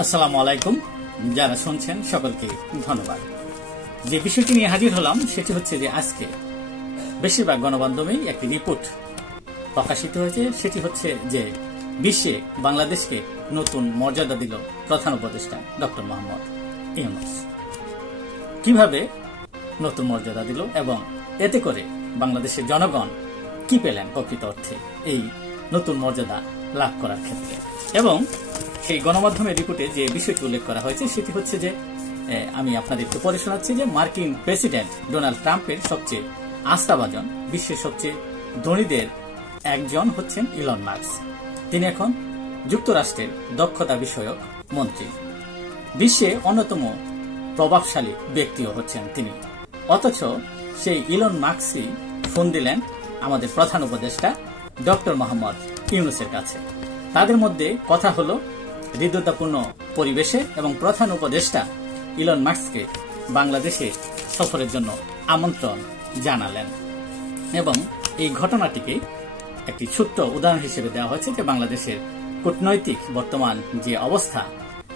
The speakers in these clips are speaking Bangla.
আসসালামু আলাইকুম। যারা শুনছেন সকলকে ধন্যবাদ। যে বিষয়টি নিয়ে হাজির হলাম সেটি হচ্ছে যে আজকে বেশিরভাগ গণমাধ্যমেই একটি রিপোর্ট প্রকাশিত হয়েছে। সেটি হচ্ছে যে বিশ্বে বাংলাদেশকে নতুন মর্যাদা দিল প্রধান উপদেষ্টা ডক্টর মোহাম্মদ ইউনূস। কিভাবে নতুন মর্যাদা দিল এবং এতে করে বাংলাদেশের জনগণ কি পেলেন প্রকৃত অর্থে এই নতুন মর্যাদা লাভ করার ক্ষেত্রে। এবং সেই গণমাধ্যমের রিপোর্টে যে বিষয়টি উল্লেখ করা হয়েছে সেটি হচ্ছে যে আমি আপনাদের একটু পড়ে শোনাচ্ছি যে মার্কিন প্রেসিডেন্ট ডোনাল্ড ট্রাম্পের সবচেয়ে আস্থাভাজন বিশ্বের সবচেয়ে ধনীদের একজন হচ্ছেন ইলন মাস্ক। তিনি এখন যুক্তরাষ্ট্রের দক্ষতা বিষয়ক মন্ত্রী, বিশ্বে অন্যতম প্রভাবশালী ব্যক্তিও হচ্ছেন তিনি। অথচ সেই ইলন মাস্কই ফোন দিলেন আমাদের প্রধান উপদেষ্টা ডক্টর মোহাম্মদ ইউনূসের কাছে। তাদের মধ্যে কথা হলো হৃদ্যতাপূর্ণ পরিবেশে এবং প্রধান উপদেষ্টা ইলন মাস্ককে বাংলাদেশে সফরের জন্য আমন্ত্রণ জানালেন। এবং এই ঘটনাটিকে একটি ছোট্ট উদাহরণ হিসেবে দেওয়া হয়েছে যে বাংলাদেশের কূটনৈতিক বর্তমান যে অবস্থা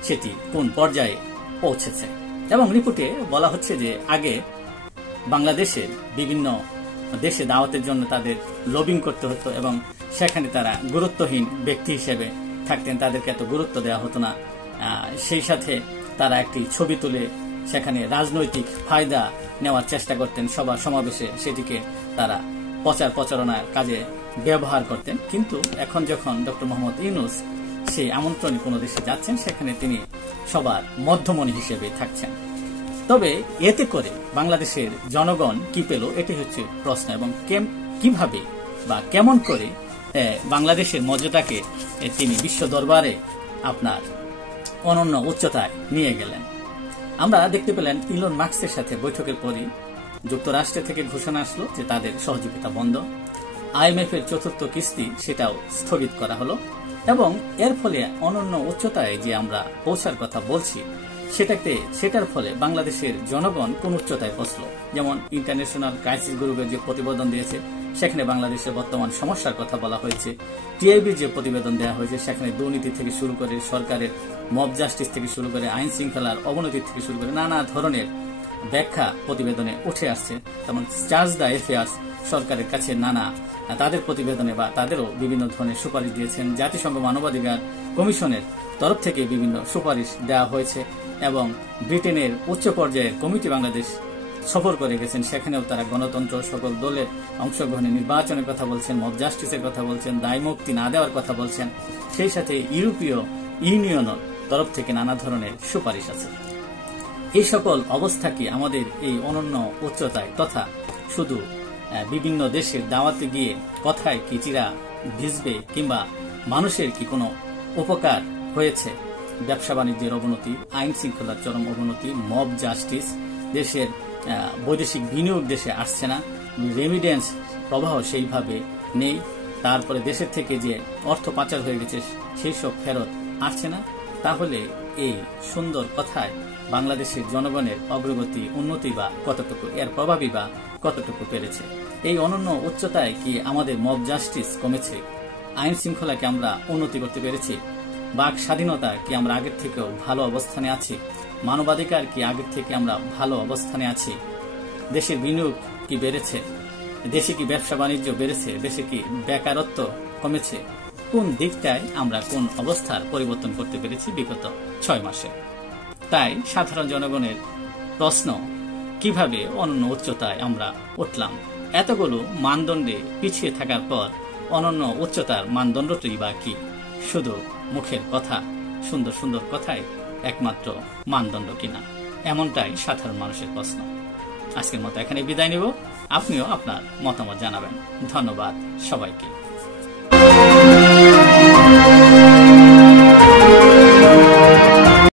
সেটি কোন পর্যায়ে পৌঁছেছে। এবং রিপোর্টে বলা হচ্ছে যে আগে বাংলাদেশের বিভিন্ন দেশে দাওয়াতের জন্য তাদের লবিং করতে হতো এবং সেখানে তারা গুরুত্বহীন ব্যক্তি হিসেবে থাকতেন, তাদেরকে এত গুরুত্ব দেওয়া হতো না। সেই সাথে তারা একটি ছবি তুলে সেখানে রাজনৈতিক ফায়দা নেওয়ার চেষ্টা করতেন, সভা সমাবেশে সেটিকে তারা প্রচারণার কাজে ব্যবহার করতেন। কিন্তু এখন যখন ডক্টর মোহাম্মদ ইউনূস সেই আমন্ত্রণে কোনো দেশে যাচ্ছেন সেখানে তিনি সবার মধ্যমণি হিসেবে থাকছেন। তবে এতে করে বাংলাদেশের জনগণ কি পেল এটি হচ্ছে প্রশ্ন। এবং কিভাবে বা কেমন করে বাংলাদেশের মর্যাদাকে তিনি বিশ্ব দরবারে আপনার অনন্য উচ্চতায় নিয়ে গেলেন। আমরা দেখতে পেলেন ইলন মাস্কের সাথে বৈঠকের পরই যুক্তরাষ্ট্র থেকে ঘোষণা আসলো যে তাদের সহযোগিতা বন্ধ। IMF এর চতুর্থ কিস্তি সেটাও স্থগিত করা হলো। এবং এর ফলে অনন্য উচ্চতায় যে আমরা পৌঁছার কথা বলছি সেটার ফলে বাংলাদেশের জনগণ কোন উচ্চতায় পৌঁছল। যেমন ইন্টারন্যাশনাল ক্রাইসিস গ্রুপের যে প্রতিবেদন দিয়েছে সেখানে বাংলাদেশের বর্তমান সমস্যার কথা বলা হয়েছে। TIBর যে প্রতিবেদন দেওয়া হয়েছে সেখানে দুর্নীতি থেকে শুরু করে সরকারের মব জাস্টিস থেকে শুরু করে আইন শৃঙ্খলার অবনতি থেকে শুরু করে নানা ধরনের ব্যাখ্যা প্রতিবেদনে উঠে আসছে। যেমন চার্জ দ্য অ্যাফেয়ার্স সরকারের কাছে নানা তাদের প্রতিবেদনে বা তাদেরও বিভিন্ন ধরনের সুপারিশ দিয়েছেন। জাতিসংঘ মানবাধিকার কমিশনের তরফ থেকে বিভিন্ন সুপারিশ দেওয়া হয়েছে। এবং ব্রিটেনের উচ্চ পর্যায়ের কমিটি বাংলাদেশ সফর করে গেছেন, সেখানেও তারা গণতন্ত্র, সকল দলের অংশগ্রহণে নির্বাচনের কথা বলছেন, মব জাস্টিসের কথা বলছেন, দায় মুক্তি না দেওয়ার কথা বলছেন। সেই সাথে ইউরোপীয় ইউনিয়নের তরফ থেকে নানা ধরনের সুপারিশ আছে। এই সকল অবস্থা কি আমাদের এই অনন্য উচ্চতায় তথা শুধু বিভিন্ন দেশের দাওয়াতে গিয়ে কথায় কি চিরা ভিজবে কিংবা মানুষের কি কোনো উপকার হয়েছে? ব্যবসা বাণিজ্যের অবনতি, আইন শৃঙ্খলার চরম অবনতি, মব জাস্টিস, দেশের বৈদেশিক বিনিয়োগ দেশে আসছে না, রেমিডেন্স প্রবাহ সেইভাবে নেই, তারপরে দেশের থেকে যে অর্থ পাচার হয়ে গেছে সেই সব ফেরত আসছে না। তাহলে এই সুন্দর কথায় বাংলাদেশের জনগণের অগ্রগতি উন্নতি বা কতটুকু, এর প্রভাবই বা কতটুকু পেরেছে? এই অনন্য উচ্চতায় কি আমাদের মব জাস্টিস কমেছে? আইন শৃঙ্খলাকে আমরা উন্নতি করতে পেরেছি? বাক স্বাধীনতা কি আমরা আগের থেকেও ভালো অবস্থানে আছি? মানবাধিকার কি আগের থেকে আমরা ভালো অবস্থানে আছি? দেশের বিনিয়োগ কি বেড়েছে? দেশে কি ব্যবসা বাণিজ্য বেড়েছে? দেশে কি বেকারত্ব কমেছে? কোন দিকটায় আমরা কোন অবস্থার পরিবর্তন করতে পেরেছি বিগত 6 মাসে? তাই সাধারণ জনগণের প্রশ্ন, কিভাবে অনন্য উচ্চতায় আমরা উঠলাম? এতগুলো মানদণ্ডে পিছিয়ে থাকার পর অনন্য উচ্চতার মানদণ্ডটি বা কি? শুধু মুখের কথা, সুন্দর সুন্দর কথাই একমাত্র মানদণ্ড কিনা? এমনটাই সাধারণ মানুষের প্রশ্ন। আজকের মতো এখানে বিদায় নিব। আপনিও আপনার মতামত জানাবেন। ধন্যবাদ সবাইকে।